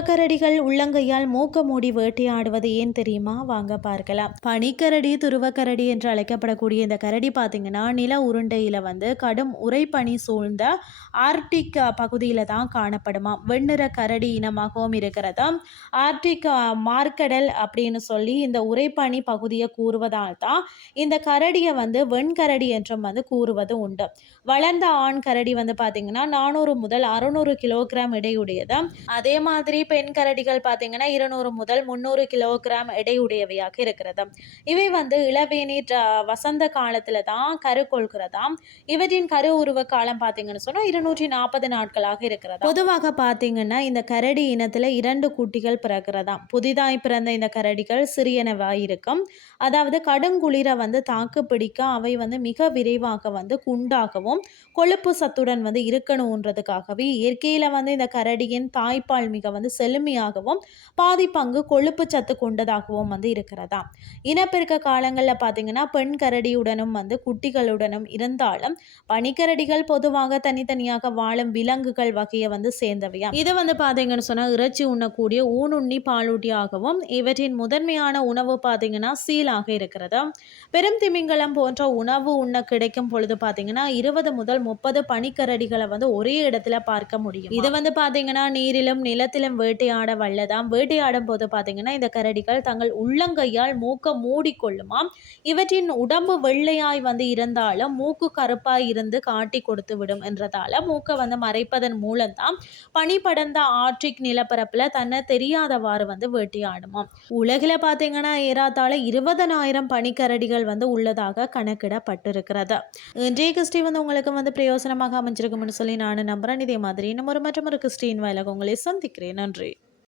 துருவக்கரடிகள் உள்ளங்கையால் மூக்க மூடி வேட்டையாடுவது ஏன் தெரியுமா? வாங்க பார்க்கலாம். பனிக்கரடி, துருவக்கரடி என்று அழைக்கப்படக்கூடிய இந்த கரடி பார்த்தீங்கன்னா, நில உருண்டையில் கடும் உறைபனி சூழ்ந்த ஆர்க்டிக் பகுதியில் தான் காணப்படுமா. வெண்ணிற கரடி இனமாகவும் இருக்கிறது. ஆர்க்டிக் மார்க்கடல் அப்படின்னு சொல்லி இந்த உறைபனி பகுதியை கூறுவதால் தான் இந்த கரடியை வெண்கரடி என்றும் கூறுவது உண்டு. வளர்ந்த ஆண் கரடி பார்த்தீங்கன்னா 400 முதல் 600 கிலோகிராம் எடையுடையது. அதே மாதிரி பெண் கரடிகள் பார்த்தீங்கன்னா 200 முதல் 300 கிலோகிராம் எடையுடையவையாக இருக்கிறது. இவை இளவேநீர் வசந்த காலத்துல தான் கரு கொள்கிறதாம். இவற்றின் கரு உருவ காலம் பார்த்தீங்கன்னு சொன்னா 240 நாட்களாக இருக்கிறதா. பொதுவாக பார்த்தீங்கன்னா இந்த கரடி இனத்துல 2 குட்டிகள் பிறக்கிறதாம். புதிதாய் பிறந்த இந்த கரடிகள் சிறியனவாய் இருக்கும். அதாவது கடுங்குளிர தாக்கு பிடிக்க அவை மிக விரைவாக குண்டாகவும் கொழுப்பு சத்துடன் இருக்கணும்ன்றதுக்காகவே இயற்கையில இந்த கரடியின் தாய்ப்பால் மிக செழுமையாகவும் பாதி பங்கு கொழுப்பு சத்து கொண்டதாகவும் இருக்கிறதா. இனப்பெருக்க காலங்களில் பார்த்தீங்கன்னா பெண் கரடியுடனும் குட்டிகளுடனும் இருந்தாலும் பனிக்கரடிகள் பொதுவாக தனித்தனியாக வாழும் விலங்குகள் வகையை சேர்ந்தவையா. இது பார்த்தீங்கன்னு சொன்னா இறைச்சி உண்ணக்கூடிய ஊனுண்ணி பாலூட்டியாகவும் இவற்றின் முதன்மையான உணவு பார்த்தீங்கன்னா சீலாக இருக்கிறது. பெரும் திமிங்கலம் போன்ற உணவு உண்ண கிடைக்கும் பொழுது பார்த்தீங்கன்னா 20 முதல் 30 பனிக்கரடிகளை ஒரே இடத்துல பார்க்க முடியும். இது பார்த்தீங்கன்னா நீரிலும் நிலத்திலும் வேட்டையாட வல்லதாம். வேட்டையாடும் போது பார்த்தீங்கன்னா இந்த கரடிகள் தங்கள் உள்ளங்கையால் மூக்க மூடிக்கொள்ளுமாம். இவற்றின் உடம்பு வெள்ளையாய் இருந்தாலும் மூக்கு கருப்பாய் இருந்து காட்டி கொடுத்து விடும் என்றதால மூக்க மறைப்பதன் மூலம்தான் பனி படர்ந்த ஆர்க்டிக் நிலப்பரப்புல தன்னை தெரியாதவாறு வேட்டையாடுமாம். உலகில பார்த்தீங்கன்னா ஏறத்தாழ 20,000 பனிக்கரடிகள் உள்ளதாக கணக்கிடப்பட்டிருக்கிறது. இன்றைய கிறிஸ்டி உங்களுக்கு பிரயோசனமாக அமைஞ்சிருக்கும்னு சொல்லி நான் நம்புறேன். இதே மாதிரி இன்னும் மற்றொரு கிறிஸ்டின் வாயிலாக உங்களை சந்திக்கிறேன். நன்றி.